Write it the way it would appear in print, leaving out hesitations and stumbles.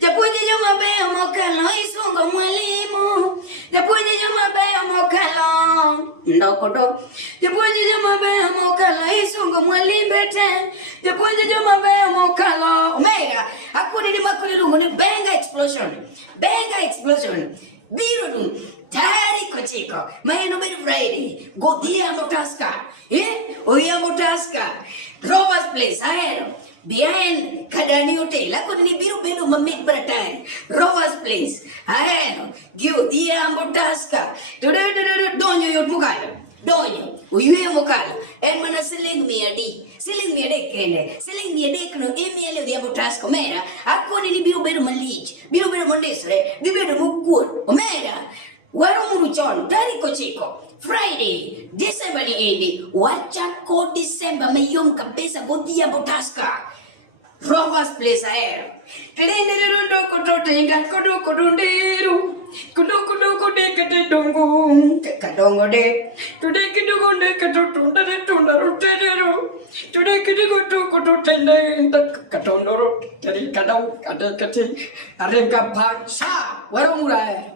Japuonje joma beyo mokalo isungo mwalimu. Japuonje joma beyo mokalo ndokodo. Japuonje joma beyo mokalo isungo mwalimu te. Japuonje joma beyo mokalo. Omega, akuni ni makuli lungu ni benga explosion. Benga explosion. Biro dun. Tayari kochiko. Maeno bedo Friday. Odhiambo Tusker. Odhiambo Tusker. Rovers place. Ahero. Behind Kadani hotel. Ako ni biro bedo mamit baratay. Rovers place. Ahero. Odhiambo Tusker. Donyo yot mukalo. Donyo. Uyuyo mukalo. En mana siling miyadi. Siling miyade kende. Siling miyade kano emiele Odhiambo Tusker. Omera. Ako ni biro bedo malich. Biro bedo mondesre. Biro bedo mukuot. Omera. Waro muru chon. Tari kochiko. Friday, December ni hindi. Wachako December mayom kabisa Odhiambo Tusker. Rovers place Ahero. Waro mura